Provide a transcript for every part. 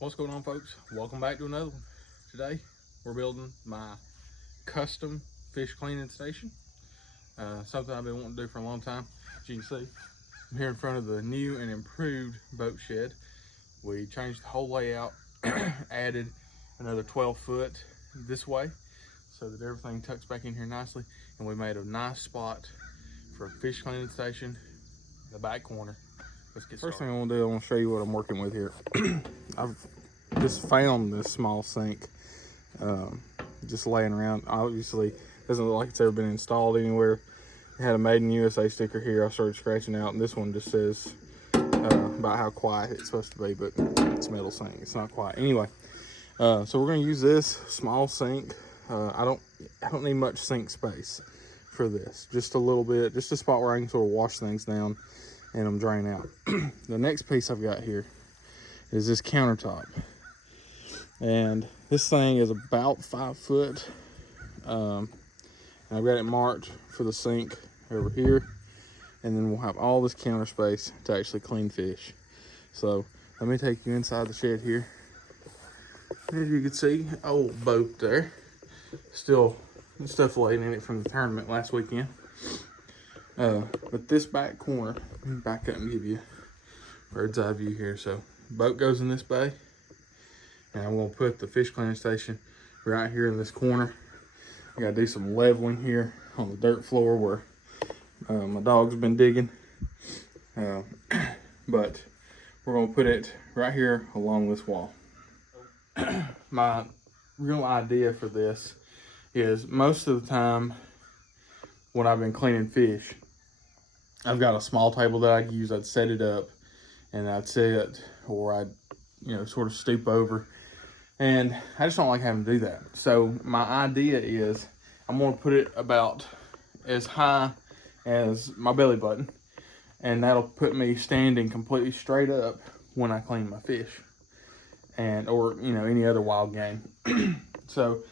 What's going on, folks? Welcome back to another one. Today we're building my custom fish cleaning station. Something I've been wanting to do for a long time. As you can see, I'm here in front of the new and improved boat shed. We changed the whole layout, added another 12 foot this way so that everything tucks back in here nicely, and we made a nice spot for a fish cleaning station in the back corner. Let's get started. First thing I want to do, I want to show you what I'm working with here. I've just found this small sink, just laying around. Obviously, doesn't look like it's ever been installed anywhere. It had a Made in USA sticker here. I started scratching out, and this one just says about how quiet it's supposed to be, but it's a metal sink. It's not quiet. Anyway, so we're going to use this small sink. I don't need much sink space for this. Just a little bit, just a spot where I can sort of wash things down and them drain out. The next piece I've got here is this countertop, and this thing is about 5 foot. And I've got it marked for the sink over here, and then we'll have all this counter space to actually clean fish. So let me take you inside the shed here. As you can see, old boat there, still stuff laying in it from the tournament last weekend. But this back corner, let me back up and give you a bird's eye view here. So boat goes in this bay, and I'm gonna put the fish cleaning station right here in this corner. I gotta do some leveling here on the dirt floor where my dog's been digging. But we're gonna put it right here along this wall. My real idea for this is, most of the time when I've been cleaning fish, I've got a small table that I use. I'd set it up and I'd sit, or I'd, sort of stoop over. And I just don't like having to do that. So my idea is, I'm gonna put it about as high as my belly button, and that'll put me standing completely straight up when I clean my fish, or any other wild game. So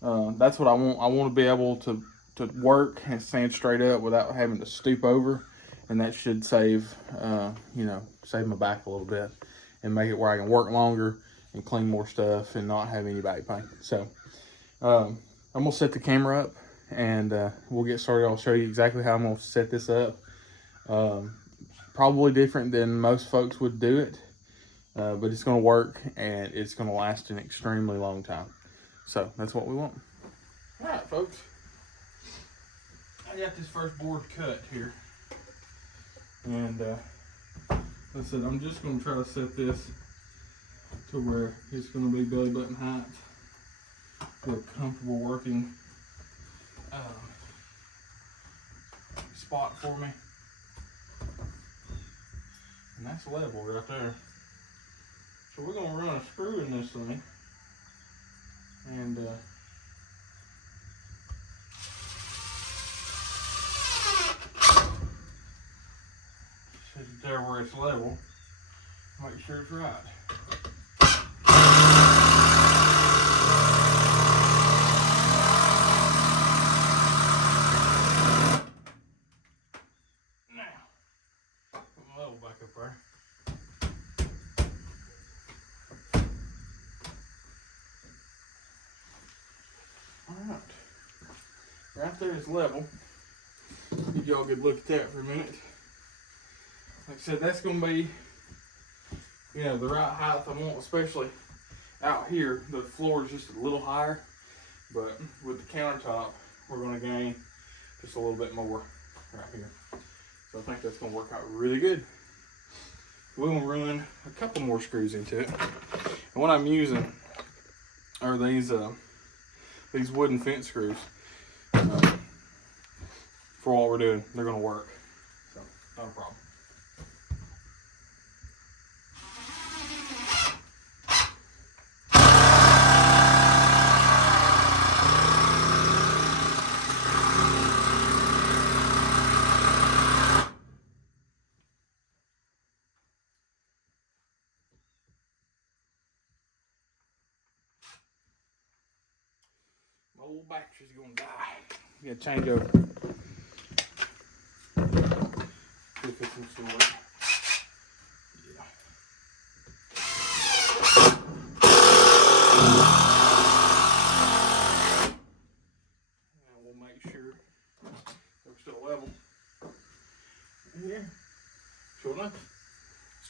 that's what I want. I want to be able to work and stand straight up without having to stoop over, and that should save save my back a little bit and make it where I can work longer and clean more stuff and not have any back pain. So I'm gonna set the camera up, and we'll get started. I'll show you exactly how I'm gonna set this up. Probably different than most folks would do it, but it's gonna work, and it's gonna last an extremely long time. So that's what we want. All right, folks, I got this first board cut here, and like I said, I'm just gonna try to set this to where it's gonna be belly button height, feel comfortable working spot for me. And that's level right there. So we're gonna run a screw in this thing, and set it there where it's level. Make sure it's right. Back up there. Alright. Right there is level. Give y'all a good look at that for a minute. Like I said, that's going to be, the right height I want, especially out here. The floor is just a little higher, but with the countertop, we're going to gain just a little bit more right here. So I think that's going to work out really good. We're going to run a couple more screws into it. And what I'm using are these wooden fence screws for what we're doing. They're going to work, so not a problem. My old battery's gonna die. We gotta change over. See if it's in storage. Yeah.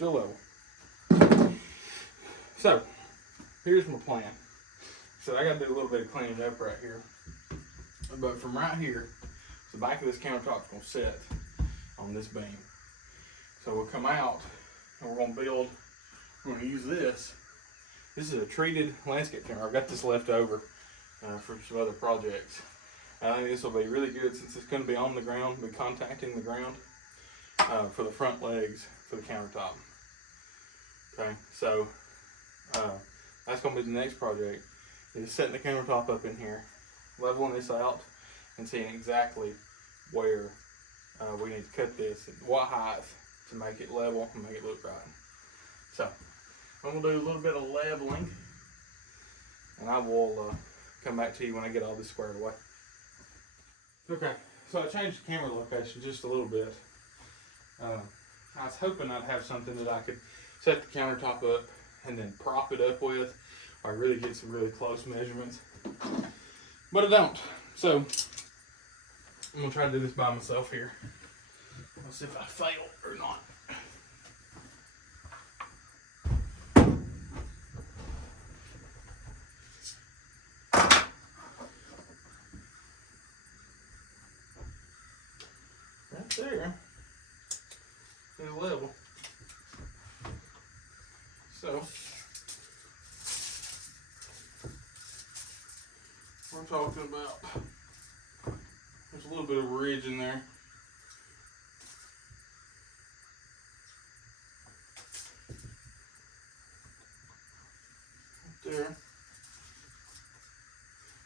still level. So, here's my plan. So I got to do a little bit of cleaning up right here. But from right here, the back of this countertop is going to set on this beam. So we'll come out and we're going to build, we're going to use this. This is a treated landscape counter. I got this left over for some other projects. I think this will be really good since it's going to be on the ground, be contacting the ground for the front legs for the countertop. Okay, so that's going to be the next project, is setting the countertop up in here, leveling this out, and seeing exactly where we need to cut this and what height to make it level and make it look right. So I'm going to do a little bit of leveling, and I will come back to you when I get all this squared away. Okay, so I changed the camera location just a little bit. I was hoping I'd have something that I could set the countertop up and then prop it up with, or really get some really close measurements. But I don't. So I'm gonna try to do this by myself here. Let's see if I fail or not. Right there is level. So we're talking about, there's a little bit of ridge in there. Right there.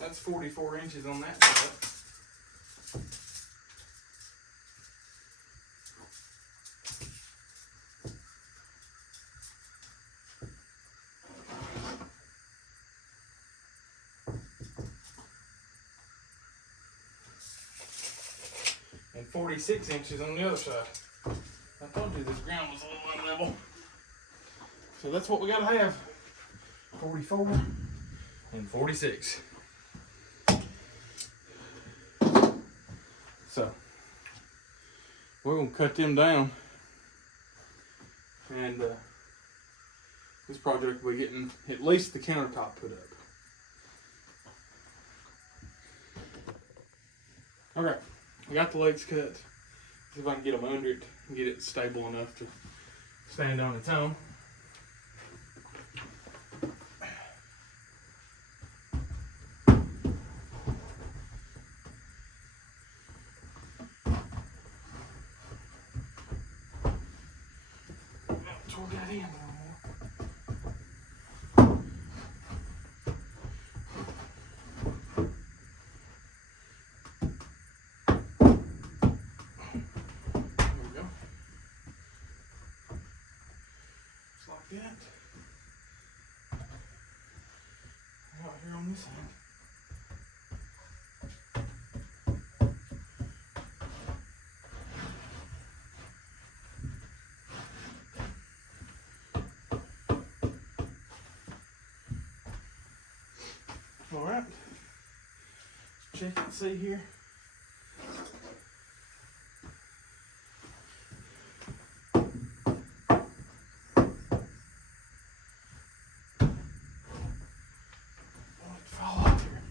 That's 44 inches on that side. And 46 inches on the other side. I told you this ground was a little unlevel. So that's what we gotta have. 44 and 46. So we're gonna cut them down, and this project will be getting at least the countertop put up. Okay, I got the legs cut. See if I can get them under it and get it stable enough to stand on its own. Toward that end a little more. There we go. Just like that. Out here on this end. All right, let's check and see here. Fall off here.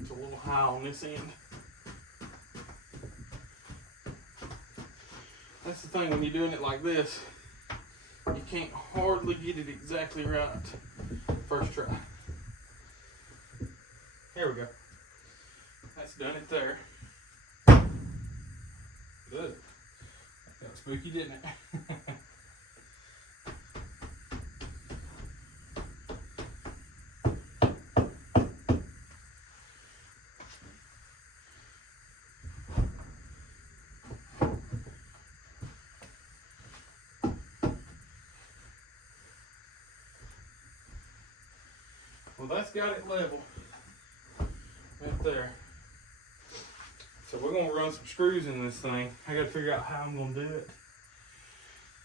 It's a little high on this end. That's the thing, when you're doing it like this, you can't hardly get it exactly right first try. Here we go. That's done it there. Good. That got spooky, didn't it? Well, that's got it level right there. So we're gonna run some screws in this thing. I gotta figure out how I'm gonna do it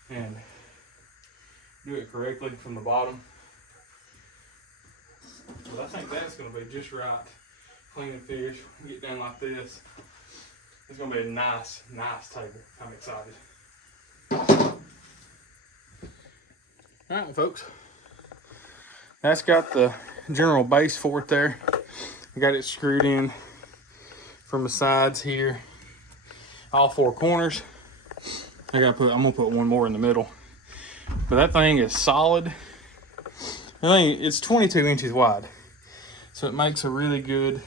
and do it correctly from the bottom. But I think that's gonna be just right cleaning fish, get done like this. It's gonna be a nice table. I'm excited. All right, folks. That's got the general base for it there. I got it screwed in from the sides here, all four corners. I'm gonna put one more in the middle. But that thing is solid. It's 22 inches wide, so it makes a really good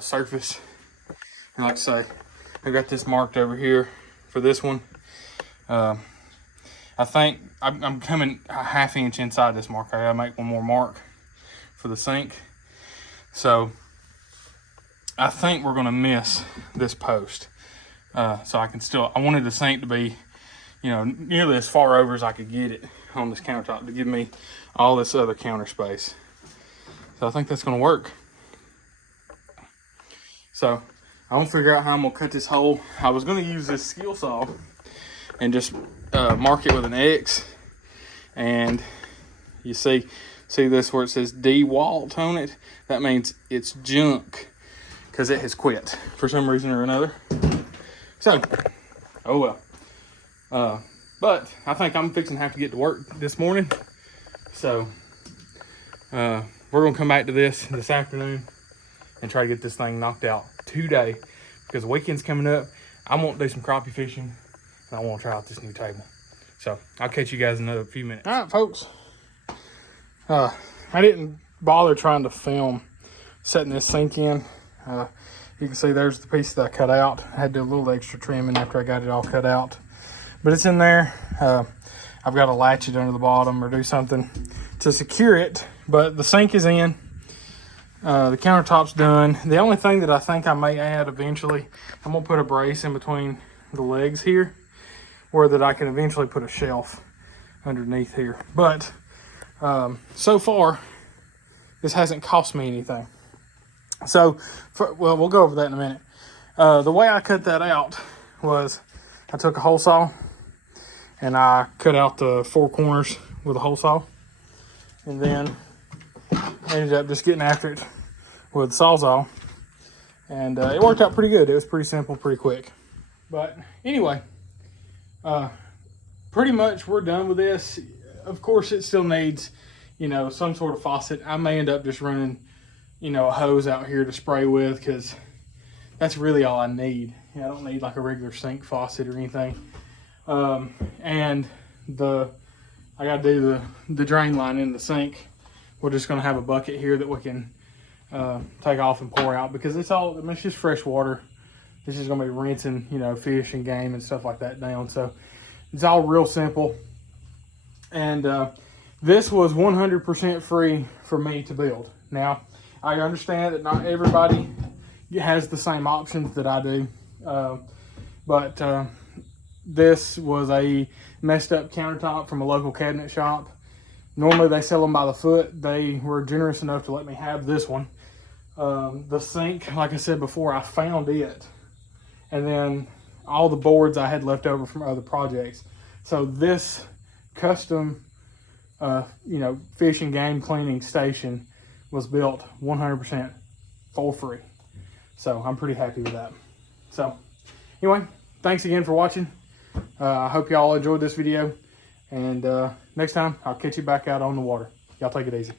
surface. And like I say, I got this marked over here for this one. I think I'm coming a ½ inch inside this mark. I gotta make one more mark for the sink. So I think we're gonna miss this post. So I wanted the sink to be, nearly as far over as I could get it on this countertop to give me all this other counter space. So I think that's gonna work. So I'm gonna figure out how I'm gonna cut this hole. I was gonna use this skill saw and just mark it with an X, and you see this where it says DeWalt on it. That means it's junk because it has quit for some reason or another. So, oh well. But I think I'm fixing to have to get to work this morning. So we're gonna come back to this afternoon and try to get this thing knocked out today, because the weekend's coming up. I want to do some crappie fishing, and I want to try out this new table. So I'll catch you guys in another few minutes. All right, folks. I didn't bother trying to film setting this sink in. You can see there's the piece that I cut out. I had to do a little extra trimming after I got it all cut out. But it's in there. I've got to latch it under the bottom or do something to secure it. But the sink is in. The countertop's done. The only thing that I think I may add eventually, I'm going to put a brace in between the legs here, where that I can eventually put a shelf underneath here. But so far, this hasn't cost me anything. So, well, we'll go over that in a minute. The way I cut that out was I took a hole saw and I cut out the four corners with a hole saw, and then ended up just getting after it with the Sawzall, and it worked out pretty good. It was pretty simple, pretty quick. But anyway, pretty much we're done with this. Of course, it still needs, some sort of faucet. I may end up just running, a hose out here to spray with, because that's really all I need. I don't need like a regular sink faucet or anything. And I got to do the drain line in the sink. We're just going to have a bucket here that we can take off and pour out, because it's just fresh water. This is going to be rinsing, fish and game and stuff like that down. So it's all real simple. And this was 100% free for me to build. Now, I understand that not everybody has the same options that I do. But this was a messed up countertop from a local cabinet shop. Normally they sell them by the foot. They were generous enough to let me have this one. The sink, like I said before, I found it. And then all the boards I had left over from other projects. So this custom, fish and game cleaning station was built 100% for free. So I'm pretty happy with that. So anyway, thanks again for watching. I hope y'all enjoyed this video. And next time, I'll catch you back out on the water. Y'all take it easy.